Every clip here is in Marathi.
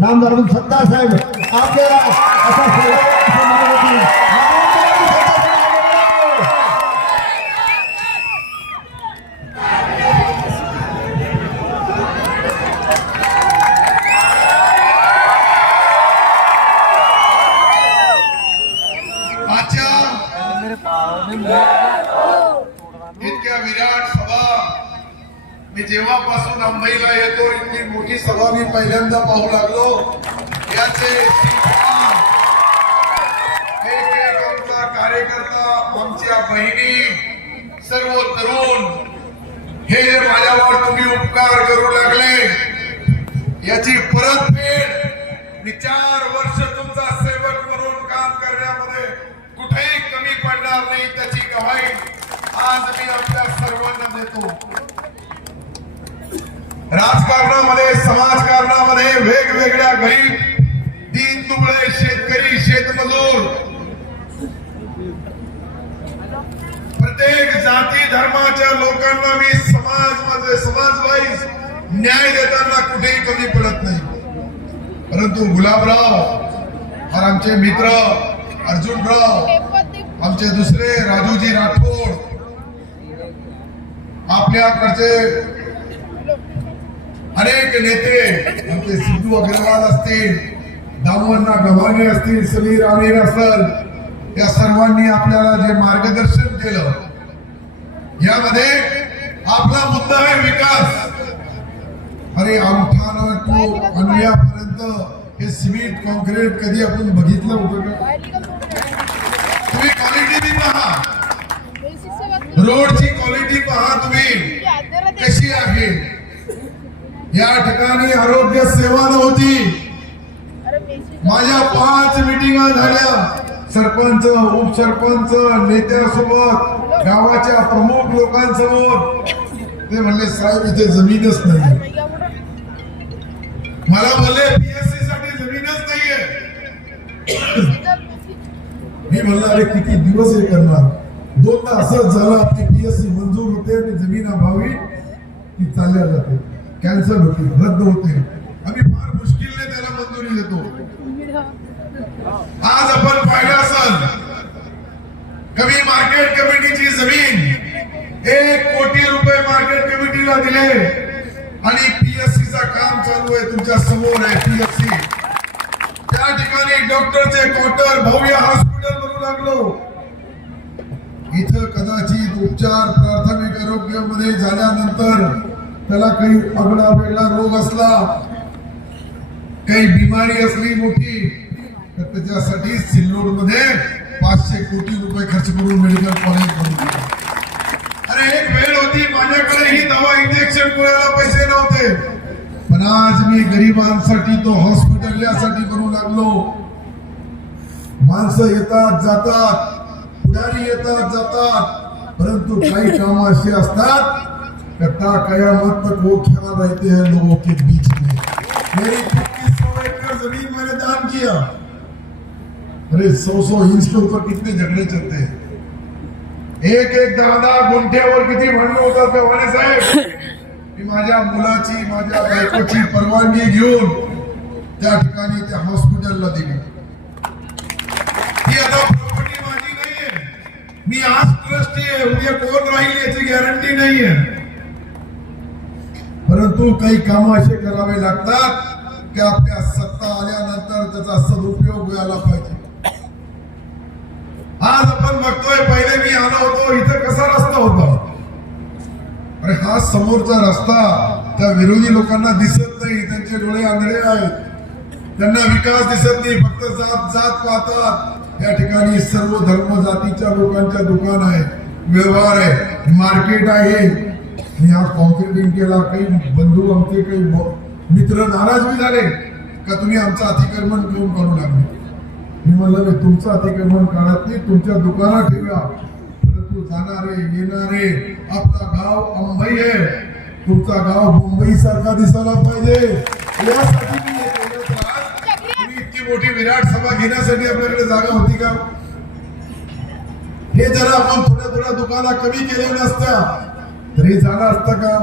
नामदार सत्ता साहेब आपल्याला असा इतक्या विराट सभा मी जेव्हापासून अंबईला येतो इतकी मोठी सभा मी पहिल्यांदा पाहू लागलो. याचे एक एक आमचा कार्यकर्ता, आमच्या बहिणी, सर्व तरुण हे जे माझ्यावर तुम्ही उपकार करू लागले याची परतफेड मी 4 वर्ष तुमचा सेवक म्हणून काम करण्यामध्ये कुठेही कमी पडणार नाही त्याची गवाही आज मी आपल्या सर्वांना देतो. राजकारणामध्ये, समाजकारणामध्ये वेगवेगळ्या गरीब, दीन दुबळे, शेतकरी, शेतमजूर, प्रत्येक जाती धर्माच्या लोकांना मी समाज न्याय देताना कुठेही कमी पडत नाही. परंतु गुलाबराव और आमचे मित्र अर्जुनराव, आमचे दुसरे राजूजी राठोड, आपल्याकडचे अनेक नेते, आमचे सिद्धू अग्रवाल असतील, दामोदर गव्हाणे असतील, समीर आमिर असल, या सर्वांनी आपल्याला जे मार्गदर्शन केलं यामध्ये आपला मुद्दा आहे विकास. अरे आमठाना टू अन्यापर्यंत हे सिमेंट कॉन्क्रीट कधी आपण बघितलं होतं का? तुम्ही क्वालिटी पहा, रोडची क्वालिटी पहा तुम्ही कशी आहे. या ठिकाणी आरोग्य सेवा नव्हती. माझ्या 5 मीटिंगा झाल्या सरपंच, उपसरपंच, नेत्यासोबत, गावाच्या प्रमुख लोकांसोबत. ते म्हणले साहेब इथे जमीनच नाही. मला बोलले पीएससी साठी जमीनच नाहीये. मी म्हणलं अरे किती दिवस हे करणार. 2दा असंच झालं, आपली पीएससी मंजूर होते आणि जमीन अभावी ती चालल्या जाते, कॅन्सल होते, रद्द होते. आम्ही फार मुश्किलने त्याला मंजुरी देतो. आज आपण पाहिलं असेल कमी मार्केट कमिटीची जमीन 1 कोटी रुपये मार्केट कमिटीला दिले आणि पीएससीचं काम चालू आहे, तुमच्या समोर आहे पीएससी. त्या ठिकाणी डॉक्टरचे क्वार्टर, भव्य हॉस्पिटल बनवू लागलो. इथं कदाचित उपचार प्राथमिक आरोग्यामध्ये झाल्यानंतर त्याला काही आगळा वेगळा रोग असला, काही बिमारी असली मोठी, तर त्याच्यासाठी सिल्लोड मध्ये 500 कोटी रुपये खर्च करून मेडिकल कॉलेज बनवलं. अरे एक वेळ होती माझ्याकडे ही दवा इंजेक्शन करायला पैसे नव्हते, पण आज मी गरिबांसाठी तो हॉस्पिटल यासाठी बनवू लागलो. माणसं येतात जातात, पुढारी येतात जातात, परंतु काही काम अशी असतात कता कयामत तक वो ख्याल रहते हैं लोगों के बीच में. मेरी 2500 एकड़ जमीन मैंने दान किया. अरे 100 इंच के ऊपर कितने झगड़े चलते हैं. एक 10 गुंठ्यावर किती भांडण होतात गव्हाणे साहेब. मी माझ्या मुलाची, माझ्या बायकोची परवानगी घेऊन त्या ठिकाणी त्या हॉस्पिटलला दिली. ही आता प्रॉपर्टी माझी नाहीये, मी आज ट्रस्टी आहे, उद्या कोण राहील याची गॅरंटी नाहीये. परंतु काही काम असे करावे लागतात की आपल्या सत्ता आल्यानंतर त्याचा सदुपयोग व्हायला पाहिजे. आज आपण बघतोय, पहिले मी आलो होतो इथं कसा रस्ता होता. अरे हा समोरचा रस्ता त्या विरोधी लोकांना दिसत नाही, त्यांचे डोळे आंधळे आहेत, त्यांना विकास दिसत नाही, फक्त जात पाहतात. या ठिकाणी सर्व धर्म जातीच्या लोकांच्या दुकान आहे, व्यवहार आहे, मार्केट आहे. मी हा कॉन्क्रीटिंग केला. काही बंधू, आमचे काही मित्र नाराज बी झाले का तुम्ही आमचं अतिक्रमण घेऊन काढू लागले. मी म्हणलं मी तुमचं अतिक्रमण काढत नाही, तुमच्या दुकानात ठेवा, परंतु जाणारे येणारे, आपला गाव अंबई आहे, तुमचा गाव मुंबई सारखा दिसायला पाहिजे. यासाठी मी हे केलं. तुम्ही इतकी मोठी विराट सभा घेण्यासाठी आपल्याकडे जागा होती का? हे जरा आपण थोड्या दुकाना कमी केल्या नसत्या तरी झालं असतं का?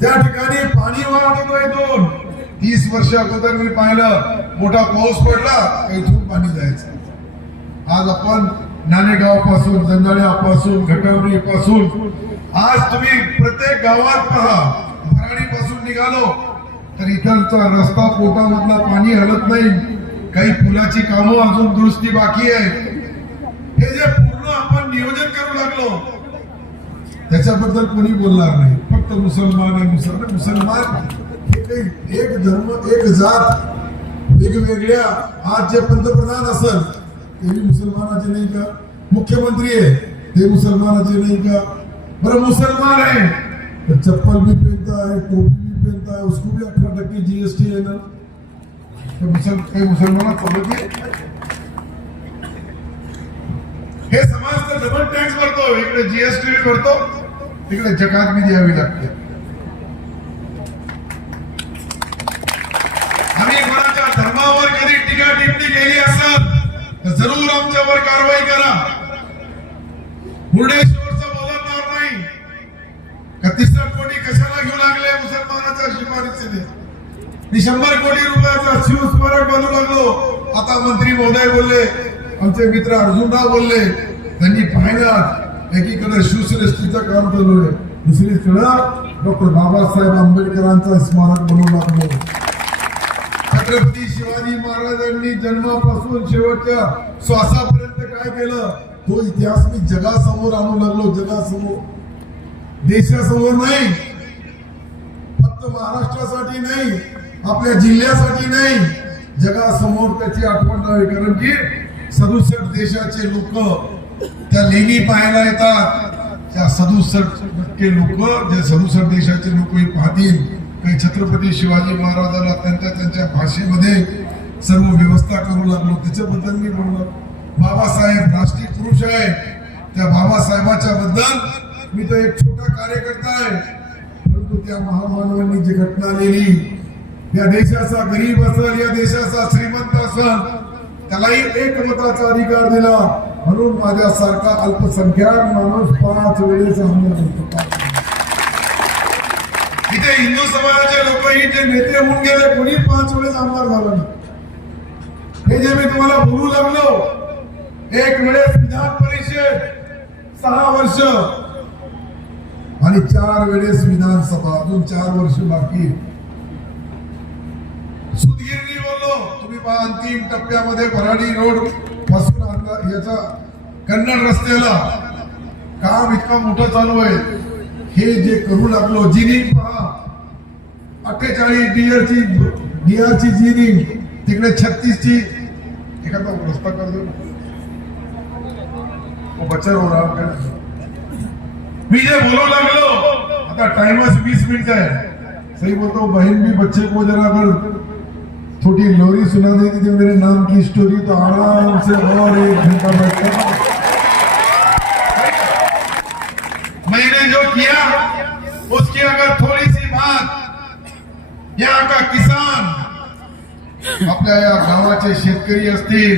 त्या ठिकाणी पाणी वाहत होतं इथून, 30 वर्ष अगोदर मी पाहिलं, मोठा पाऊस पडला का इथून पाणी जायचं. आज आपण नाणेगावपासून, जंजाळ्यापासून, घटावरीपासून आज तुम्ही प्रत्येक गावात पहा, भराडीपासून निघालो तर इथलचा रस्ता पोटामधला पाणी हलत नाही. काही पुलाची कामं अजून दुरुस्ती बाकी आहे. हे जे पूर्ण आपण नियोजन करू लागलो त्याच्याबद्दल कोणी बोलणार नाही. फक्त मुसलमान आहे, मुसलमान हे काही एक धर्म, एक जात, वेगवेगळ्या. आज जे पंतप्रधान असेल ते मुसलमानाचे नाही का? मुख्यमंत्री आहे ते मुसलमानाचे नाही का? बरं मुसलमान आहे तर चप्पल भी पहनता है, टोपी भी पहनता है, उसको भी 18% GST है ना. काही मुसलमाना चालत नाही. हे समाज तर डबल टॅक्स भरतो, इकडे GST भी भरतो, तिकडे जकात भी द्यावी लागते. आम्ही कोणाच्या धर्मावर कधी टीका टिप्पणी केली असेल तर जरूर आमच्यावर कारवाई करा. मुर्डेश्वरचं बोलणार नाही का 30 कोटी कशाला घेऊ लागले मुसलमानाच्या शिफारसीने. मी 100 कोटी रुपयाचा शिवस्मारक बांधू लागलो. आता मंत्री महोदय बोलले, आमचे मित्र अर्जुनराव बोलले, त्यांनी पाहिलं एकीकडे शिवसृष्टीचं काम चालू आहे, दुसरीकडे डॉक्टर बाबासाहेब आंबेडकरांचा स्मारक बनवू लागलो. छत्रपती शिवाजी महाराजांनी जन्मापासून शेवटच्या श्वासापर्यंत काय केलं तो इतिहास मी जगासमोर आणू लागलो. जगासमोर, देशासमोर नाही, फक्त महाराष्ट्रासाठी नाही, आपल्या जिल्ह्यासाठी नाही, जगासमोर त्याची आठवण राहावी. कारण की 67 देशाचे लोक त्या लेणी पाहायला येतात. त्या 67% लोक, जे 67 देशाचे लोक हे पाहतील काही छत्रपती शिवाजी महाराजांना त्यांच्या भाषेमध्ये सर्व व्यवस्था करू लागलो. त्याच्याबद्दल मी बोललो. बाबासाहेब राष्ट्रीय पुरुष आहे, त्या बाबासाहेबाच्या बद्दल मी तर एक छोटा कार्यकर्ता आहे, परंतु त्या महामानवांनी जी घटना लिहिली, या देशाचा गरीब असेल, या देशाचा श्रीमंत असेल, त्यालाही एकमताचा अधिकार दिला. म्हणून माझ्यासारखा अल्पसंख्याक माणूस 5 वेळेस आमदार होतो. इथे हिंदू समाजाचे लोकही जे नेते होऊन गेले, कोणी 5 वेळेस आमदार झाला नाही. हे जे मी तुम्हाला बोलू लागलो, 1 वेळेस विधान परिषद 6 वर्ष आणि 4 वेळेस विधानसभा, अजून 4 वर्ष बाकी. सुदगिरणी बोललो, तुम्ही पहा अंतिम टप्प्यामध्ये भराडी रोड पासून याचा कन्नड रस्त्याला काम इतकं मोठं चालू आहे. हे जे करू लागलो, जिनिंग पहा, 48 डीआरची जिनिंग, तिकडे 36ची. एखादा रस्ता कर दो, बचत हो रहा. मी जे बोलू लागलो, आता टाइमच 20 मिनिट है. सही बोलता हूँ, बहन भी बच्चे को जरा अगर छोटी लोरी सुना देती थी मेरे नाम की स्टोरी तो आराम से और 1 घंटा बैठता. मैंने जो किया उसकी अगर थोड़ी सी बात यहाँ का किसान, आपल्या या गावाचे शेतकरी असतील,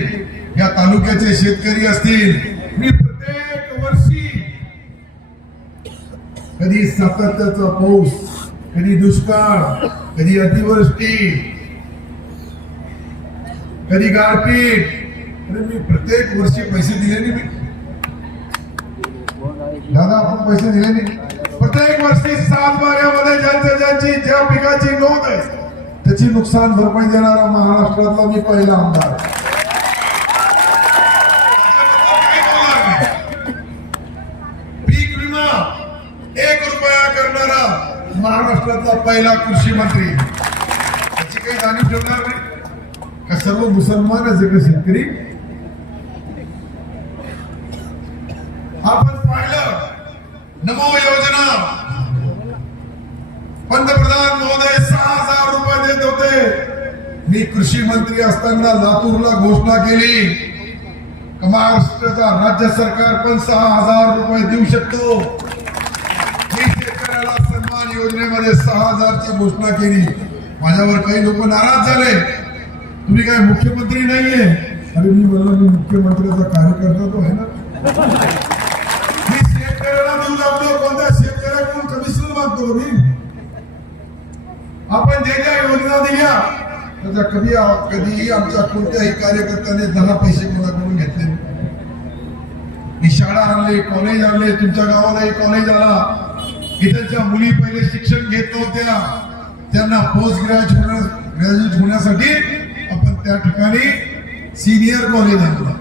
या तालुक्याचे शेतकरी असतील, मी प्रत्येक वर्षी कधी सातत्याचा पाऊस, कधी दुष्काळ, कधी अतिवृष्टी, कधी गारपीट, मी प्रत्येक वर्षी पैसे दिले नाही. मी दादा आपण पैसे दिले नाही. प्रत्येक वर्षी 7 बाऱ्यामध्ये ज्यांची ज्या पिकाची नोंद आहे त्याची नुकसान भरपाई देणारा महाराष्ट्रातला मी पहिला आमदार. पीक विमा 1 रुपया करणारा महाराष्ट्रातला पहिला कृषी मंत्री. त्याची काही जाणीव ठेवणार नाही का सर्व मुसलमानच आहे का शेतकरी? आपण पाहिलं नमो योजना, पंतप्रधान महोदय 6,000 रुपये देत होते. मी कृषी मंत्री असताना लातूरला घोषणा केली, महाराष्ट्राचा राज्य सरकार पण 6,000 रुपये देऊ शकतो. मी शेतकऱ्याला सन्मान योजनेमध्ये 6,000 ची घोषणा केली. माझ्यावर काही लोक नाराज झाले, तुम्ही काय मुख्यमंत्री नाहीये. अरे मी म्हणलं, मी मुख्यमंत्र्याचा कार्यकर्ता तो आहे ना. मी शेतकऱ्याला देऊ लागलो, कोणत्या शेतकऱ्याकडून कमिशन मागतो मी. आपण जे ज्या योजना दिल्या त्याच्या कधीही आमच्या कोणत्याही कार्यकर्त्याने 10 पैसे कोणाकडून घेतले नाही. मी शाळा आणले, कॉलेज आणले, तुमच्या गावालाही कॉलेज आला. इथल्या मुली पहिले शिक्षण घेत नव्हत्या, त्यांना पोस्ट ग्रॅज्युएट होण्यासाठी आपण त्या ठिकाणी सिनियर कॉलेज आणलं.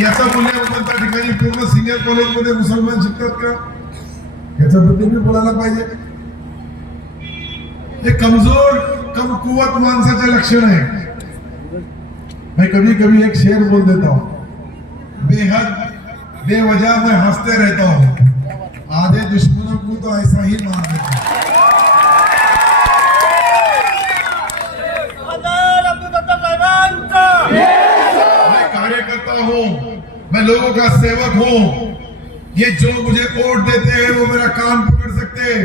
याचा मूल्य आपण त्या ठिकाणी पूर्ण सिनियर कॉलेजमध्ये मुसलमान शिकतात का, याच्याबद्दल मी बोलायला पाहिजे. हे कमजोर कमकुवत माणसाचे लक्षण आहे. मैं कभी कभी एक शेर बोल देता हूँ, बेहद बेवजह मैं हंसते रहता हूँ, आधे दुश्मनों को तो ऐसा ही मार देता हूँ. मैं कार्यकर्ता हूँ, मैं लोगों का सेवक हूँ. ये जो मुझे वोट देते हैं वो मेरा कान पकड़ सकते हैं.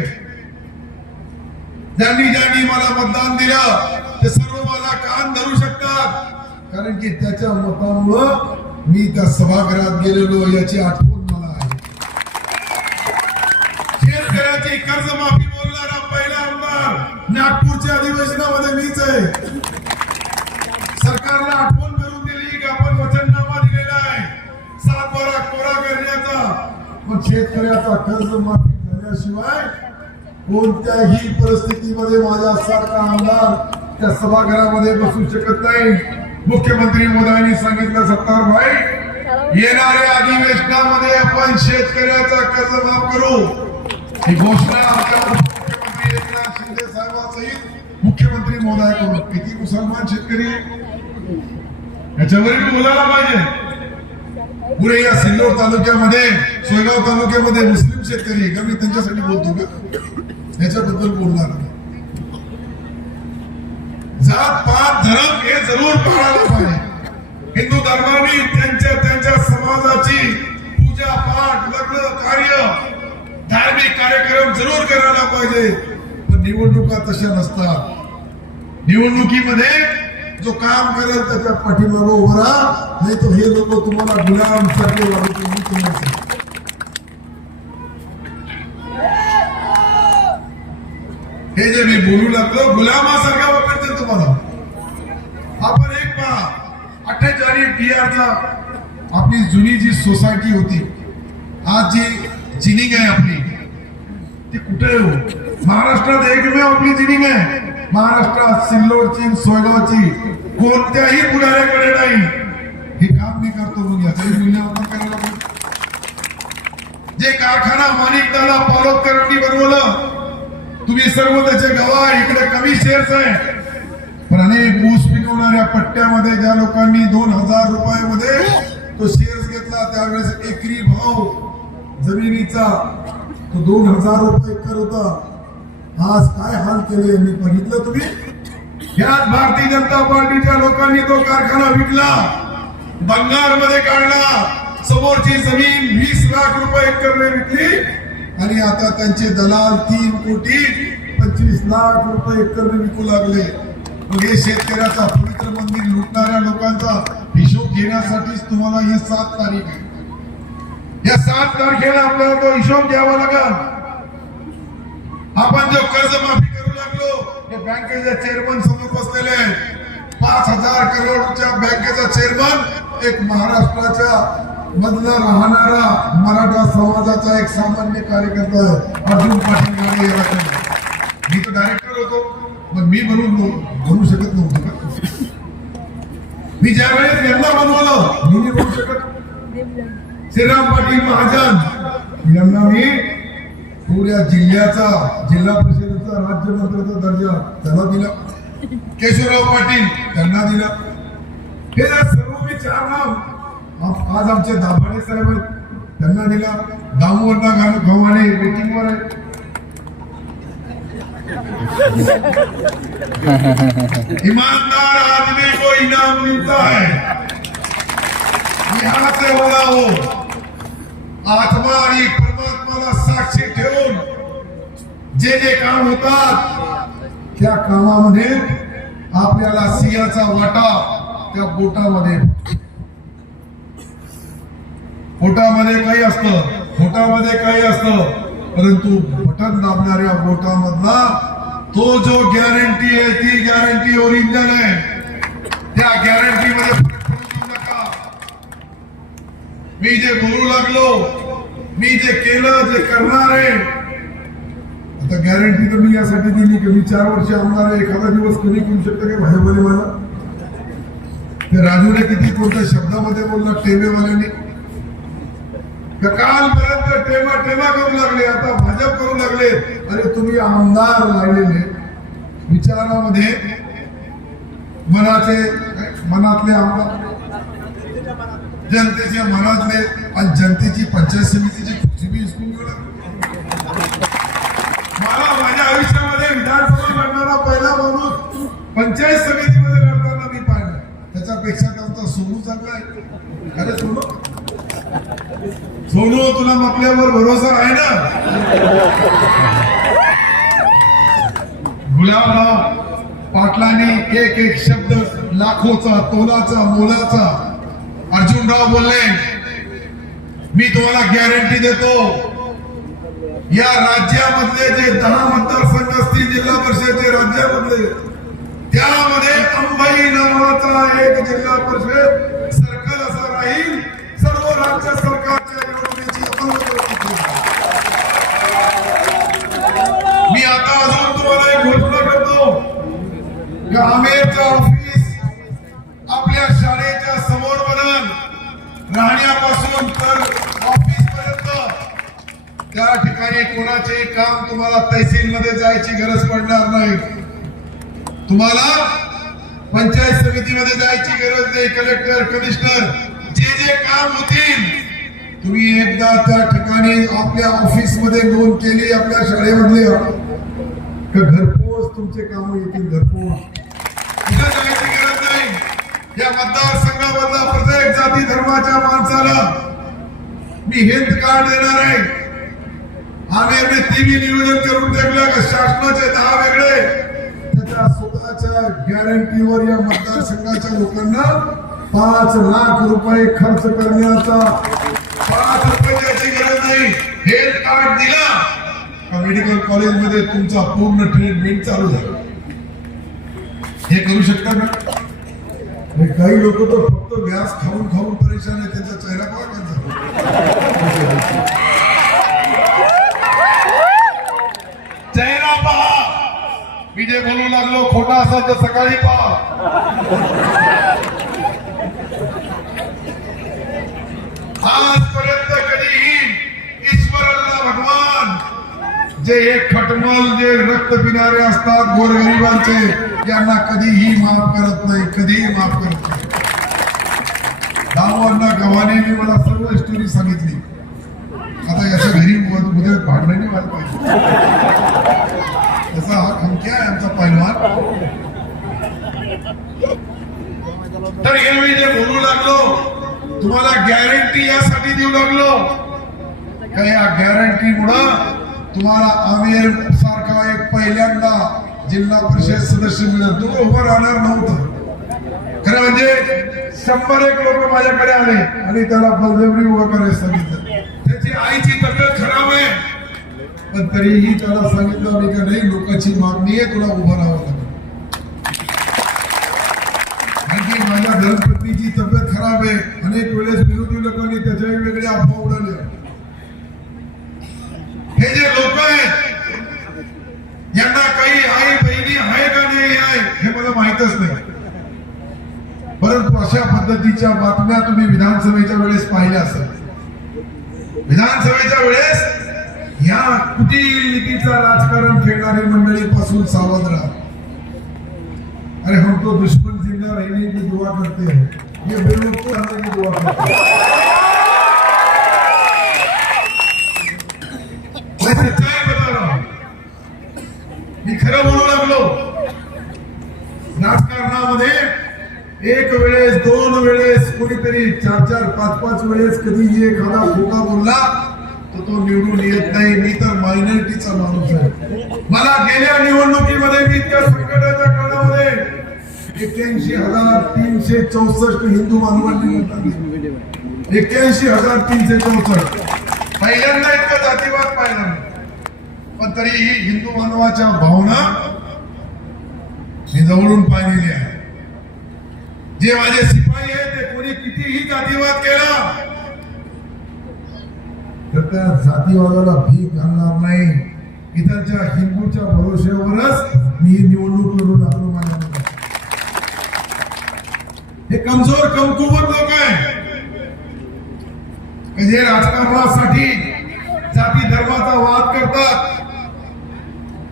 ज्यांनी ज्यांनी मला मतदान दिलं ते सर्व माझा कान धरू शकतात, कारण की त्याच्या मतामुळं मी त्या सभागृहात गेलेलो याची आठवण मला आहे. शेतकऱ्याची कर्जमाफी बोलणारा पहिला आमदार नागपूरच्या अधिवेशनामध्ये मीच आहे. सरकारला आठवण करून दिली की आपण वचननामा दिलेला आहे 7/12 कोरा करण्याचा, पण शेतकऱ्याचा कर्जमाफी झाल्याशिवाय कोणत्याही परिस्थितीमध्ये माझ्यासारखा आमदार त्या सभागृहामध्ये बसू शकत नाही. मुख्यमंत्री मोदयांनी सांगितलं, सत्तारभाई येणाऱ्या अधिवेशनामध्ये आपण शेतकऱ्याचा कर्ज माफ करू. ही घोषणा आमच्या मुख्यमंत्री एकनाथ शिंदे साहेबांसहित मुख्यमंत्री महोदयाकडून. किती मुसलमान शेतकरी याच्यावरही बोलायला पाहिजे. पुढे या सिल्लोड तालुक्यामध्ये, सोयगाव तालुक्यामध्ये मुस्लिम शेतकरी का, मी त्यांच्यासाठी बोलतो का, याच्याबद्दल बोलणार नाही. जात पात धर्म हे जरूर पाळायला पाहिजे. हिंदू धर्माने त्यांच्या समाजाची पूजा पाठ, लग्न कार्य, धार्मिक कार्यक्रम जरूर करायला पाहिजे. पण निवडणुका तशा नसतात. निवडणुकीमध्ये जो काम करेल त्याच्या पाठीमागे उभा राहा, नाही तर हे लोक तुम्हाला गुलाम सारखे वागवतील. हे जे मी बोलू लागलो गुलामासारखा वापरतील तुम्हाला. आपण एक पहा, 48 बिहारचा आपली जुनी जी सोसायटी होती, आज जी जिनिंग आहे आपली, ती कुठे हो? महाराष्ट्रात एकमेव आपली जिनिंग आहे. महाराष्ट्रात सिल्लोडची, सोयगावची कोणत्याही पुढाऱ्याकडे नाही. हे काम मी करतो, मग याचंही मूल्यमापन करायला पाहिजे. जे कारखाना माणिकदाला पालोदकरांनी बनवलं, तुम्ही सर्व त्याचे गवाह. इकडे कमी शेअर्स आहे, पण अनेक ऊस पिकवणाऱ्या पट्ट्यामध्ये ज्या लोकांनी 2000 रुपयामध्ये तो शेअर्स घेतला, त्यावेळेस एकरी भाव जमिनीचा तो 2000 रुपये एकर होता. आज काय हाल केले यांनी बघितलं तुम्ही. याच भारतीय जनता पार्टीच्या लोकांनी तो कारखाना विकला, बंगालमध्ये काढला, समोरची जमीन 20 लाख रुपये एकरने विकली, आणि आता त्यांचे दलाल 3 कोटी 25 लाख रुपये एकरने विकू लागले. मग हे शेतकऱ्याचा पवित्र मंदिर लुटणाऱ्या लोकांचा हिशोब घेण्यासाठीच तुम्हाला ही 7 तारीख आहे. या 7 तारखेला आपल्याला तो हिशोब द्यावा लागेल. आपण जो कर्जमाफी करू लागलो, हे बँकेचे चेअरमन समोर बसलेले आहेत. 5000 करोडच्या बँकेचा चेअरमन एक महाराष्ट्राच्या मधला राहणारा मराठा समाजाचा एक सामान्य कार्यकर्ता आहे, अर्जुन पाटील गाडे याला. मी तर डायरेक्टर होतो, पण मी बनवू शकत नव्हतो का. मी ज्या वेळेस यांना बनवलं, मी नाही बनवू शकत. श्रीराम पाटील महाजन यांना मी पुऱ्या जिल्ह्याचा, जिल्हा परिषदेचा राज्यमंत्र्याचा दर्जा त्याला दिला. केशवराव पाटील त्यांना दिला. हे सर्व मी 4 नाव आज आमचे दाभाडे साहेब आहेत, त्यांना दिला. दामोदर गव्हाणे मीटिंगवर आहे. ईमानदार आदमी को इनाम मिलता है. यहाँ से बोला हो, आत्मा आणि परमात्माला साक्षी ठेवून जे जे काम होतात, त्या कामामध्ये आपल्याला सिंहाचा वाटा त्या बोटामध्ये. बोटामध्ये काही असतं, बोटामध्ये काही असतं, परंतु बटन दाबणाऱ्या बोटामधला तो जो गॅरंटी आहे ती गॅरंटी ओरिजिनल आहे. त्या गॅरंटी मध्ये फरक पडू देऊ नका. मी जे बोलू लागलो, मी जे केलं, जे करणार आहे, आता गॅरंटी तर मी यासाठी दिली की मी 4 वर्ष आमदार आहे. एखादा दिवस कमी करू शकतं का भाजपने मला? ते राजूने किती कोणत्या शब्दामध्ये बोलला टेमेवाल्यांनी, कालपर्यंत टेमा टेमा करू लागले, आता भाजप करू लागले. अरे तुम्ही आमदार लागलेले विचारामध्ये मनातले आमदार, जनतेच्या मनातले, आणि जनतेची पंचायत समितीची खुर्ची बी हिसकून घेऊ लागले. मला माझ्या आयुष्यामध्ये विधानसभा लढणारा पहिला माणूस पंचायत समितीमध्ये लढताना मी पाहिला. त्याच्यापेक्षा त्यांचा सोनू चांगला आहे. अरे सोनू तुला आपल्यावर भरोसा आहे ना? गुलाबराव पाटलांनी एक एक शब्द लाखोचा, तोलाचा, मोलाचा. अर्जुनराव बोलले, मी तुम्हाला गॅरंटी देतो, या राज्यामधले जे 10 मतदारसंघ असतील जिल्हा परिषदेचे राज्यामधले, त्यामध्ये अंबाई नावाचा एक जिल्हा परिषद सर्कल असा राहील. सर्व राज्य सरकारच्या निवडणुकीची अंमलबजावणी. मी आता अजून तुम्हाला एक घोषणा करतो की आमेरचं ऑफिस आपल्या शाळेच्या समोर बनल. राहण्यापासून तर ऑफिस पर्यंत त्या ठिकाणी कोणाचे काम तुम्हाला तहसील मध्ये जायची गरज पडणार नाही. तुम्हाला पंचायत समितीमध्ये जायची गरज नाही. कलेक्टर, कमिशनर जे काम होतील तुम्ही एकदा त्या ठिकाणी आपल्या ऑफिस मध्ये नोंद केली, आपल्या शाळेमधले घरपोच तुमचे काम येतील. घरपोच तिला जायची गरज नाही. या मतदारसंघामधला प्रत्येक जाती धर्माच्या माणसाला मी हेल्थ कार्ड देणार आहे. आम्ही टीव्ही नियोजन करून टाकलं का शासनाचे 10 वेगळे, त्याच्या स्वतःच्या गॅरंटीवर या मतदारसंघाच्या लोकांना 5 लाख रुपये खर्च करण्याचा, 5 रुपयाची गरज नाही. हेल्थ कार्ड दिला का मेडिकल कॉलेजमध्ये तुमचा पूर्ण ट्रीटमेंट चालू झाला. हे करू शकता का? काही लोक तर फक्त व्यास खाऊन खाऊन परेशान आहे. त्यांचा चेहरा पहा चेहरा पहा. मी जे बोलू लागलो खोटा असेल तर सकाळी पहा. आजपर्यंत कधीही ईश्वराला भगवान जे एक खटमल जे रक्त पिणारे असतात गोरगरिबांचे, यांना कधीही माफ करत नाही. कधीही माफ करत नाही. दामोदर गव्हाणेंनी मला सर्व स्टोरी सांगितली. आता याच्या घरी उद्या भांडणाने व्हायला पाहिजे. त्याचा हा खमक्या आहे आमचा पैलवान. तर हे मी जे बोलू लागलो, तुम्हाला गॅरंटी यासाठी देऊ लागलो का या गॅरंटीमुळं तुम्हाला आमेर सारखा एक पहिल्यांदा जिल्हा परिषद सदस्य मिळत. तो उभं राहणार नव्हतं. खरं म्हणजे 100 लोक माझ्याकडे आले आणि त्याला बळजबरी उभं करायला सांगितलं. त्याची आईची तब्येत खराब आहे, पण तरीही त्याला सांगितलं मी का नाही, लोकांची मागणी आहे, तुला उभं राहावं लागेल. आणखी माझ्या धर्मपत्नीची तब्येत खराब आहे. अनेक वेळेस विरोधी लोकांनी त्याच्याही वेगळे अफवा उडवले. हे जे लोक आहेत यांना काही आई बहिणी आहे का नाही आहे हे मला माहितच नाही. परंतु अशा पद्धतीच्या बातम्या तुम्ही विधानसभेच्या वेळेस पाहिल्या असेल. विधानसभेच्या वेळेस या कुटील नीतीचा राजकारण खेळणारी मंडळी पासून सावध राहा. अरे हम तो दुश्मन जिंदा रहने की दुआ करते हैं, ये बेवकूफ रहने की दुआ करते हैं. मी खरं बोलू लागलो. राजकारणामध्ये एक वेळेस, 2 वेळेस, कोणीतरी 4-4, 5-5 वेळेस कधीही एखादा खोटा बोलला तर तो निवडून येत नाही. मी तर मायनॉरिटीचा माणूस आहे. मला गेल्या निवडणुकीमध्ये मी इतक्या संकटाच्या काळामध्ये 81,364 हिंदू बांधवांनी मतदान दिलं. 81,364. पहिल्यांदा इतका जातीवाद पाहिला, पण तरीही हिंदू बांधवाच्या भावना मी जवळून पाहिलेले आहे. जे माझे शिपाई आहेत ते कोणी कितीही जातीवाद केला तर त्या जातीवादाला भीक घालणार नाही. इथलच्या हिंदूच्या भरोश्यावरच मी निवडणूक लढू लागलो. माझ्या हे कमजोर कमकुवत लोक आहे जे राजकारणासाठी जाती धर्माचा वाद करतात,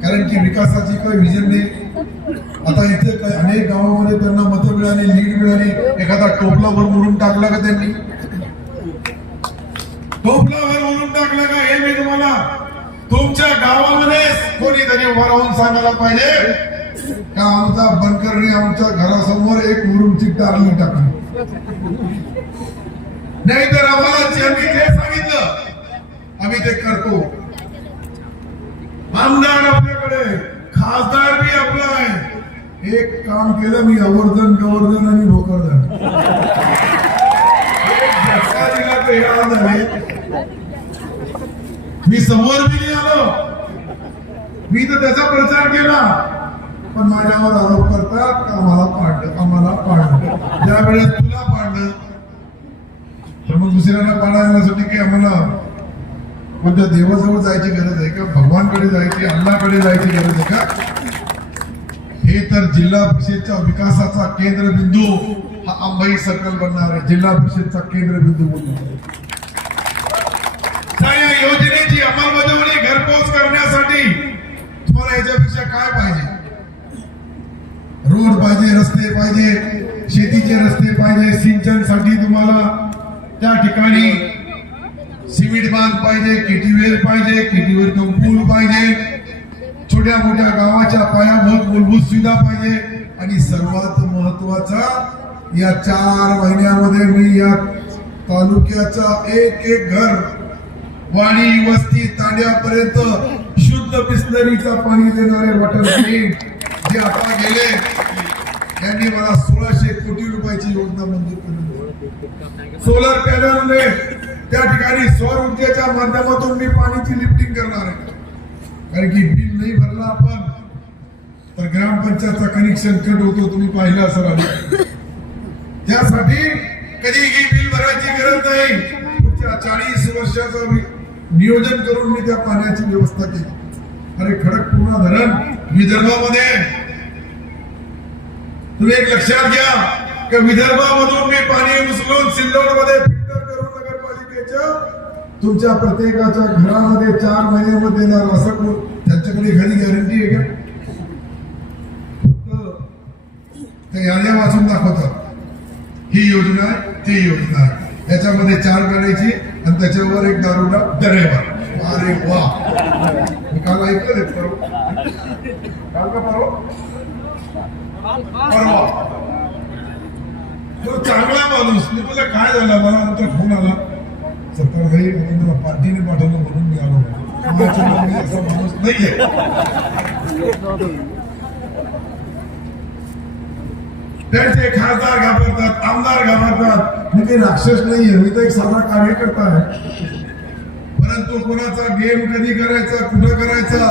कारण की विकासाची काही विजन नाही. आता इथे काही अनेक गावामध्ये त्यांना मतं मिळाली, लीड मिळाली. एखादा टोपलावर मोडून टाकला का त्यांनी? टोपलावर मोडून टाकला का हे मी तुम्हाला तुमच्या गावामध्ये कोणीतरी उभा राहून सांगायला पाहिजे का आमचा बनकरने आमच्या घरासमोर एक मुरुमची टारली टाकली. नाही तर आम्हाला ज्यांनी ते सांगितलं आम्ही ते करतो. आमदार आपल्याकडे, खासदार बी आपला आहे. एक काम केलं मी आवर्जन गवर्धन आणि भोकरदन मी समोर बी नाही आलो. मी तर त्याचा प्रचार केला पण माझ्यावर आरोप करतात का आम्हाला पाडलं, आम्हाला पाडलं. ज्या वेळेस तुला पाडलं तर मग दुसऱ्याला पाडायसाठी की आम्हाला कोणत्या देवाजवळ जायची गरज आहे का? भगवानकडे जायची, अल्लाकडे जायची गरज आहे का? हे तर जिल्हा परिषदच्या विकासाचा केंद्रबिंदू हा अंबाई सर्कल बनणार आहे. जिल्हा परिषदचा केंद्रबिंदू बनणार आहे. या योजनेची अंमलबजावणी घरपोच करण्यासाठी तुम्हाला याच्यापेक्षा काय पाहिजे? रोड पाहिजे, रस्ते पाहिजे, शेतीचे रस्ते पाहिजे, सिंचनसाठी तुम्हाला त्या ठिकाणी सिमेंट बांध पाहिजे, केटीवेल पाहिजे, केटीवेल पूल पाहिजे, छोट्या मोठ्या गावाच्या पायाभूत मूलभूत सुविधा पाहिजे. आणि सर्वात महत्वाचा या 4 महिन्यामध्ये मी या तालुक्याचा एक एक घर, वाडी, वस्ती, तांड्यापर्यंत शुद्ध बिस्लरीचा पाणी देणारे वॉटर प्लांट जे आता गेले त्यांनी मला 1600 कोटी रुपयाची योजना मंजूर केली. सोलर पॅनलने त्या ठिकाणी सौर ऊर्जेच्या माध्यमातून मी पाण्याची लिफ्टिंग करणार आहे. कारण की बिल नाही भरला आपण तर ग्रामपंचायतचा कनेक्शन कट होतो. तुम्ही पाहिलं असेल. त्यासाठी कधीही बिल भरायची गरज नाही. पुढच्या 40 वर्षाचं नियोजन करून मी त्या पाण्याची व्यवस्था केली. अरे खडकपूर्णा धरण विदर्भामध्ये, तुम्ही एक लक्षात घ्या की विदर्भामधून मी पाणी उचलून सिल्लोडमध्ये फिल्टर करून नगरपालिकेच्या तुमच्या प्रत्येकाच्या घरामध्ये 4 महिन्यामध्ये देणार. असं त्यांच्याकडे एखादी गॅरंटी आहे का? ते याद्या वाचून दाखवतात. ही योजना आहे, ती योजना आहे, त्याच्यामध्ये 4 काढायची आणि त्याच्यावर एक दारुडा दरेवर. अरे वा, मी काल ऐकलं काल का परवा तो चांगला माणूस. मी तुला काय झालं, मला नंतर फोन आला, सत्तारभाई म्हणून मला पार्टीने पाठवलं म्हणून मी आलो. मी असा माणूस नाहीये. त्यांचे खासदार घाबरतात, आमदार घाबरतात. मी काही राक्षस नाहीये, मी तर एक साधा कार्यकर्ता आहे. परंतु कोणाचा गेम कधी करायचा, कुठं करायचा,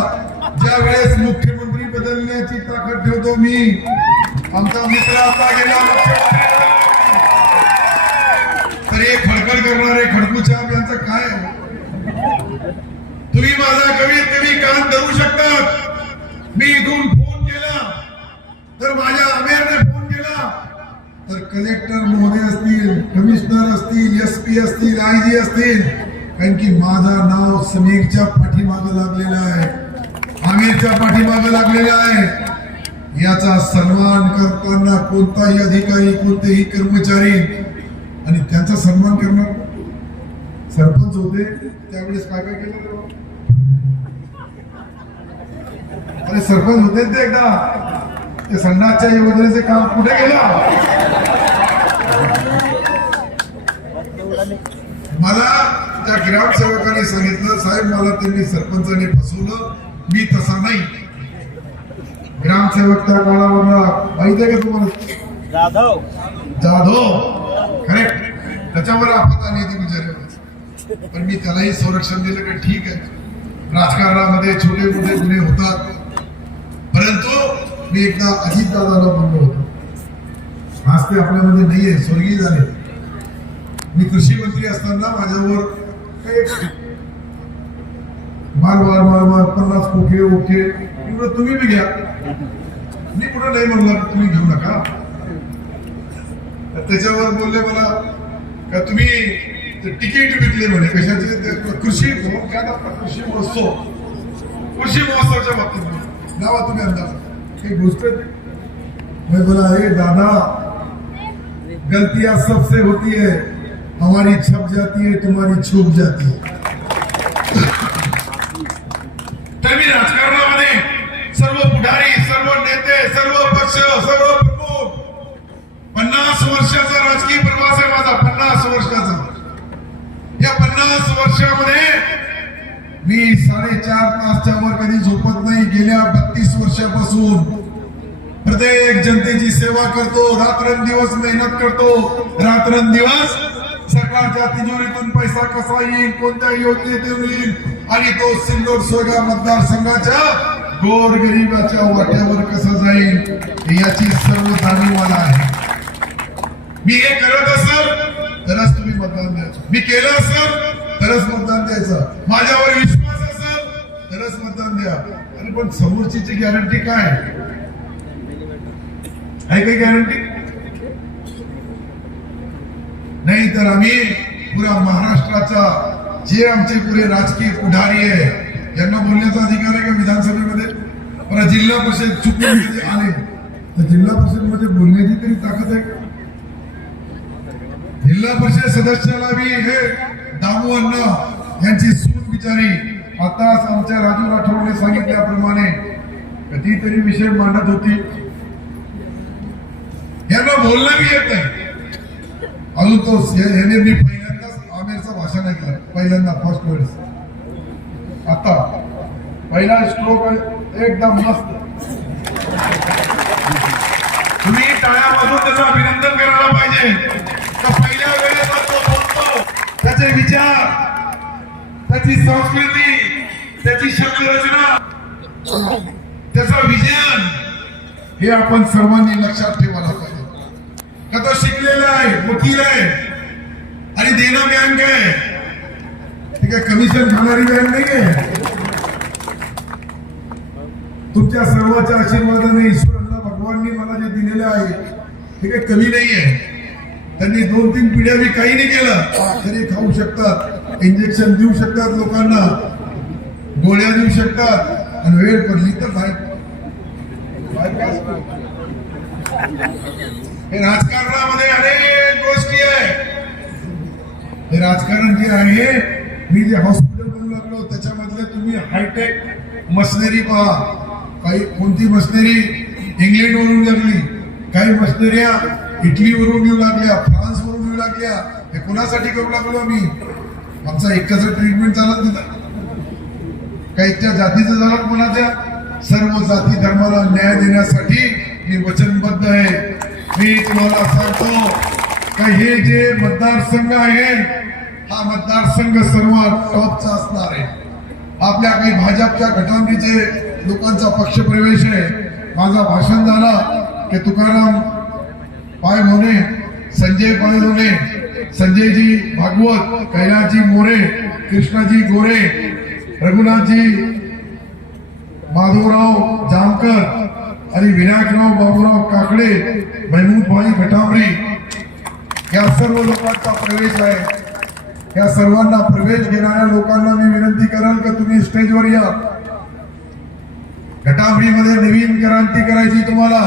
ज्या वेळेस मुख्यमंत्री बदलण्याची ताकद ठेवतो मी. आमचा मित्र आता गेला मुख्यमंत्री, तरी खडखड करणारे खडकूचाप यांचं काय? तुम्ही माझा कमीत कमी कान धरू शकतात. मी इथून फोन केला तर माझ्या आमेरने फोन केला तर कलेक्टर महोदय असतील, कमिशनर असतील, SP असतील, IG असतील, कारण की माझं नाव समीरच्या पाठीमागे लागलेलं आहे, आमिरच्या पाठीमागे लागलेलं आहे. याचा सन्मान करताना कोणताही अधिकारी, कोणतेही कर्मचारी आणि त्यांचा सन्मान करणार. सरपंच होते त्यावेळेस काय काय केलं? अरे सरपंच होते ते एकदा, ते संडासच्या योजनेचे काम कुठे गेलं? मला त्या ग्रामसेवकाने सांगितलं, साहेब मला त्यांनी सरपंचाने फसवलं, मी तसा नाही. ग्रामसेवक त्या काळावर माहिती आहे का तुम्हाला? जाधव करेक्ट. त्याच्यावर आपत आली होती बिचारे, पण मी त्यालाही संरक्षण दिलं की ठीक आहे, राजकारणामध्ये छोटे मोठे गुन्हे होतात, परंतु मी एकदा अजितदादाला बोललो होतो, आज ते आपल्यामध्ये नाहीये, स्वर्गीय झाले. मी कृषी मंत्री असताना माझ्यावर मार 50 ओके तुम्ही बी घ्या. मी कुठं नाही म्हणलं तुम्ही घेऊ नका. त्याच्यावर बोलले मला का तुम्ही तिकीट विकले म्हणे कशाचे, कृषी महोत्सवाच्या बाबतीत नावा तुम्ही अंदाज एक गोष्ट. मैं बोला हे दादा, गलतियां सबसे होती है, हमारी छप जाती है, तुम्हारी छुप जाती है. तर मी राजकारणामध्ये सर्व पुढारी, सर्व नेते, सर्व पक्ष, सर्व प्रमुख, 50 वर्षाचा राजकीय प्रवास आहे माझा, 50 वर्षाचा. या 50 वर्षामध्ये मी 4.5 तासच्या वर कधी झोपत नाही. गेल्या 32 वर्षापासून प्रत्येक जनतेची सेवा करतो, रात्रंदिवस मेहनत करतो, रात्रंदिवस सरकारच्या तिजोरीतून पैसा कसा येईल, कोणत्या योजनेतून येईल आणि तो सिल्लोड सोयगाव मतदारसंघाच्या गोरगरिबाच्या वाट्यावर कसा जाईल याची सर्व जाणीव मला आहे. मी हे करत असेल तरच तुम्ही मतदान द्यायचं, मी केलं असेल तरच मतदान द्यायचं, माझ्यावर विश्वास असेल तरच मतदान द्या. अरे पण समोरची गॅरंटी काय आहे? काही गॅरंटी नाही. तर आम्ही पुऱ्या महाराष्ट्राचा जे आमचे पुरे राजकीय पुढारी आहे यांना बोलण्याचा अधिकार आहे का विधानसभेमध्ये? पण जिल्हा परिषद चुकून आले तर जिल्हा परिषद मध्ये बोलण्याची तरी ताकद आहे का? जिल्हा परिषद सदस्याला बी हे दामू अण्णा यांची सून बिचारी आताच आमच्या राजू राठोडने सांगितल्याप्रमाणे कधीतरी विषय मांडत होती. यांना बोलणं बी येत नाही अजून. तो याने मी पहिल्यांदाच आमिरचं भाषण ऐकलं, पहिल्यांदा फर्स्ट वेळेस. आता पहिला स्ट्रोक एकदम मस्त. तुम्ही टाळ्या वाजवून त्याचं अभिनंदन करायला पाहिजे. तर पहिल्या वेळेस तो बोलतो, त्याचे विचार, त्याची संस्कृती, त्याची शब्दरचना, त्याचं विजन हे आपण सर्वांनी लक्षात ठेवायला पाहिजे. का तो शिकलेला आहे, वकील आहे आणि देना बँक आहे. ठीक आहे, कमिशन खाणारी बँक नाही आहे. तुमच्या सर्वांच्या आशीर्वादाने ईश्वरांना भगवाननी मला जे दिलेले आहे ते काही कमी नाही आहे. त्यांनी 2-3 पिढ्या मी काही नाही केलं तरी खाऊ शकतात, इंजेक्शन देऊ शकतात, लोकांना गोळ्या देऊ शकतात आणि वेळ पडली तर हे राजकारणामध्ये अनेक गोष्टी आहे. हे राजकारण जे आहे, मी जे हॉस्पिटल बनवू लागलो त्याच्यामधले तुम्ही हायटेक मशिनरी पहा. काही कोणती मशिनरी इंग्लंडवरून लागली, काही मशिनऱ्या इटलीवरून येऊ लागल्या, फ्रान्सवरून येऊ लागल्या. हे कोणासाठी करू लागलो आम्ही? आमचा एकाच ट्रीटमेंट चालत नाही का? एकट्या जातीचं झालं कोणाच्या? सर्व जाती धर्माला न्याय देण्यासाठी मी वचनबद्ध आहे. मी तुम्हाला सांगतो का हे जे मतदारसंघ आहे, हा मतदारसंघ सर्वात टॉपचा असणार आहे. आपल्या काही भाजपच्या घटांगीचे लोकांचा पक्षप्रवेश आहे. माझा भाषण झाला की तुकाराम पाय मोने, संजय पाय मोने, संजयजी भागवत, कैलासजी मोरे, कृष्णाजी गोरे, रघुनाथजी माधवराव जामकर आणि विनायकराव बाबूराव काकडे, महमूद भाई घटांबरी या सर्व लोकांचा प्रवेश आहे. या सर्वांना प्रवेश घेणाऱ्या लोकांना मी विनंती करेन की तुम्ही स्टेजवर या. घटांबरीमध्ये नवीन क्रांती करायची तुम्हाला.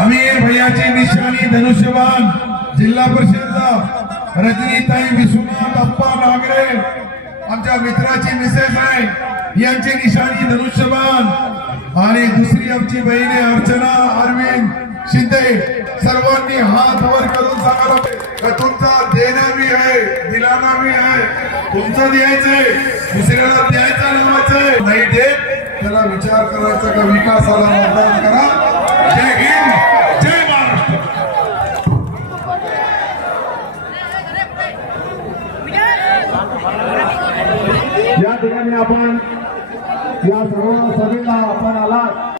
आम्ही भैयाची निशाणी धनुष्यबाण, जिल्हा परिषदला रजनीताई विश्वनाथ अप्पा नागरे आमच्या मित्राची मिसेस आहे, यांची निशाणी धनुष्यबाण. आणि दुसरी आमची बहीण आहे अर्चना अरविंद शिंदे. सर्वांनी हात वर करून सांगायला तुमचा देणं बी आहे, दिलाना बी आहे. तुमचं द्यायचंय, दुसऱ्याला द्यायचं नावाचंय. नाही देत त्याला विचार करायचा का विकासाला मतदान करा. जय हिंद, जय महाराष्ट्र. ठिकाणी आपण या सर्व सभेला आपण आलात